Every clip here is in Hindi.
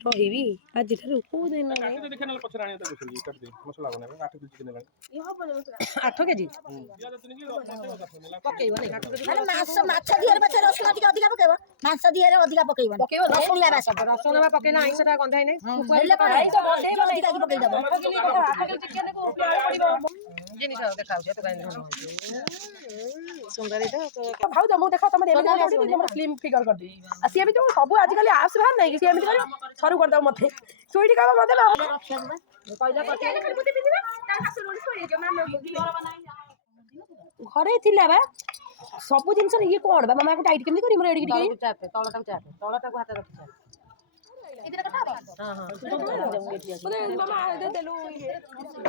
ରହିବି ଆଜିଠାରୁ କୋଉ ଦିନ ଆଠ କେଜି ମାଛ ଦିହରେ ପଛେ ରସୁଣ ଟିକେ ଅଧିକା ପକେଇବ ମାଂସ ଦିହରେ ଅଧିକା ପକେଇବ ରସୁଣିଆ ବାସ ରସୁଣ ପକେଇଲେ ଆଇଁଷଟା ଗନ୍ଧାଇ ନାହିଁ ପକେଇଦବ ଜିନିଷ ଦେଖାଉଛି ଖାଉଛ ମୁଁ ଦେଖ ତମେ ସ୍ଲିମ୍ ଫିଗର କରିଦେବି ଆଉ ସିଏ ବି ତ ସବୁ ଆଜିକାଲି ଆପ୍ସ ବାହାର ନାହିଁ କି ସିଏ ଏମିତି କରିବ ସରୁ କରିଦେବ ମତେ ସୁଇଟି କହିବ ମତେ ଘରେ ଥିଲା ବା ସବୁ ଜିନିଷ ଇଏ କଣ ବା ମାମାକୁ ଟାଇଟ୍ କେମିତି କରିବି ମୋର ଏଡିକି ଟିକେ ତଳଟାକୁ ହାତ ରଖି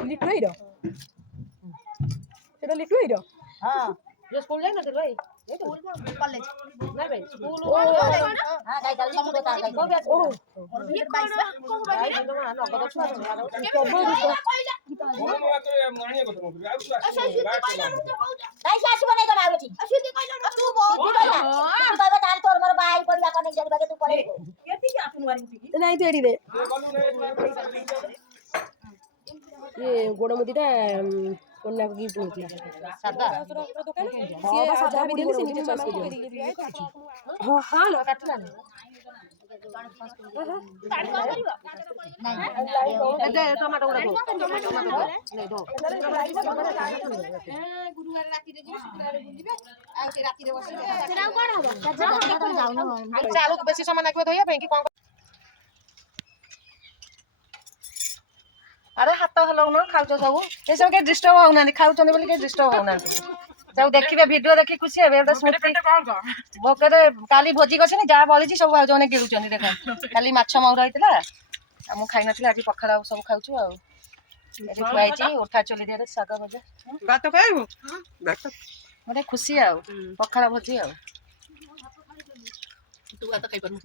ଲିଟୁଇର ସେଟା ଲିଟୁଇର ହଁ जो स्कूल जाए ना तो भाई स्कूल कॉलेज नहीं भाई स्कूल हां गाइस सब बता गाइस को भी ओ ये 22 भाई तो नगद छुआ गाइस आसी बने गना बेटी असिति कहलो तू बहुत कहला तू कहबे ताल तोर मोर भाई पड़िया कने जरी बागे तू पड़े केती की आपन वारी नहीं तो एडी दे ये गोड़ मुदीटा कोना को गिफ्ट होतिया सादा सिए सादा भी देली से नीचे चॉइस कर हां हां लो काटला पानी कम करियो नहीं दे टमाटो गुडा दो नहीं दो गुरुवार राती रे जी शुक्रवार बुलिबे आ के राती रे बसिबे सेरा कोन हो चालू बेसी समय लागबे धोया पे कि कोन अरे हाथ हलाउन खाऊ सब ये सब के डिस्टर्ब होना खाऊँ बोली डिस्टर्ब होना सब देखिए वीडियो देखी खुशी हे स्मृति भोकरे काली भोजी कर जहाँ बड़ी सब भाज मैंने गिरुँच देख खाली माछ मौर होता मु खाई नी आज पखाड़ सब खाऊ खुआई उठा चोली दिए शाग भजा गोटे खुशी आ पखाड़ भोजी आ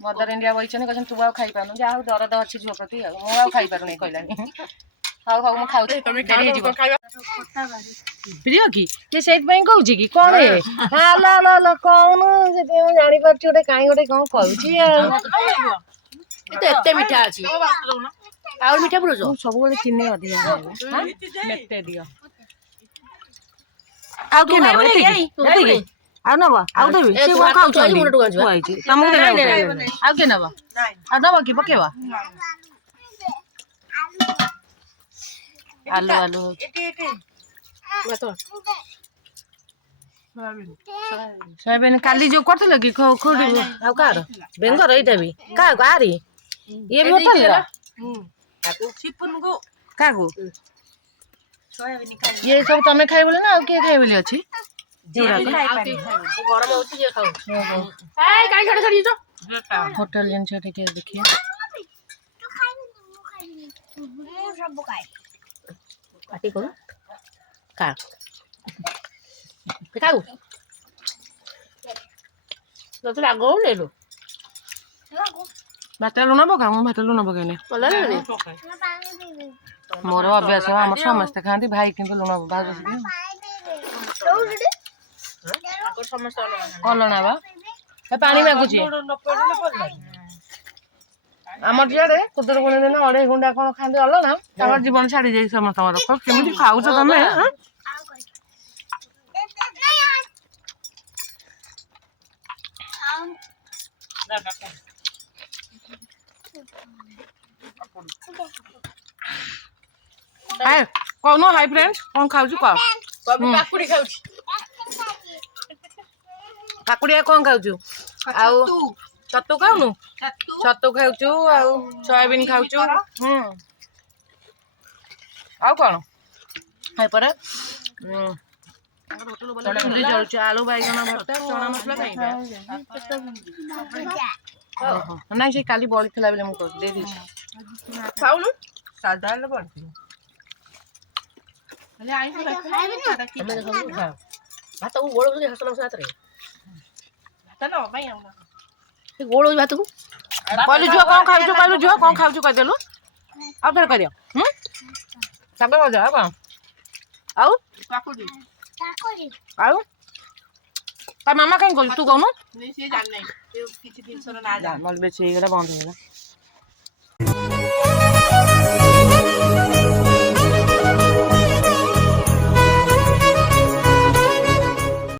मदर इंडिया बही कहते तू खाई पार जहाँ दरद अच्छी झुआ प्रति मुझे खाई पार नहीं कहलानी हाउ हाउ मु खाऊ प्रिय की ये सेट पई कहू छी कि कोन हे हाला ला ला कोन से ते जानि पर छी ओटे काई ओटे कोन कहू छी ए तो एते मीठा अछि और मीठा पुरो जो सब बेले चिन्नी अधिया हां मेते दियो आउ के ना एते आउ नबा आउ देबी से को खाऊ छी खुआई छी तमु दे आउ के नबा आ दबा की पकेवा आलू आलू सोयाबीन काली जो करथले कि खोडी आ कार बेंगर एटा भी का गारी ये भी होता है चिपन को का को सोयाबीन खाई ये सब तमे खाइ बोले ना आ के खाइ बोले अछि जीरा गरम होती जे खाओ ए काई खड़े खड़ी जो होटल जन से के देखिए तू खाई मु सब खाई काटी करू का पिकाऊ तो तो लागो ले लो भात लुना पका मु भात लुना पकाने पला ने मोर अभ्यास हम समस्त खाती भाई किंतु लुना भाज कलना बा पानी मागुची आमर जियारे कुदर गुण दिन अढ़े गुंडा कौन खाते अलना तमर जीवन छाड़ी जाई समस्त केमी खाऊ तमें हाय कौन हाय फ्रेंड्स कौन खाऊ कह काकुड़ी खाऊ काकुड़ी कौन खाऊ आउ छतु खाऊनु छतु खाऊ आउ सोयाबीन खाऊ आउ कौन हाय पर आलू बैगन भर्ता चना मसला ना से काली बड़ी थी बोले मुझे दे दी खाऊनु सादा पड़ी भात को गोल हसन हाथ गोल भात को कहलु झुआ कौन खाऊ कहलु झुआ कौन खाऊ कहदेलु आउ थे कह शाग भजा कौन आउ ତା ମାମା କାଇଁ କହୁଛୁ ତୁ କହୁନୁ ସିଏ ଜାଣିନାହିଁ କିଛି ଜିନିଷର ନା ମୋର ବେଶୀ ହେଇଗଲା ବନ୍ଦ ହେଇଗଲା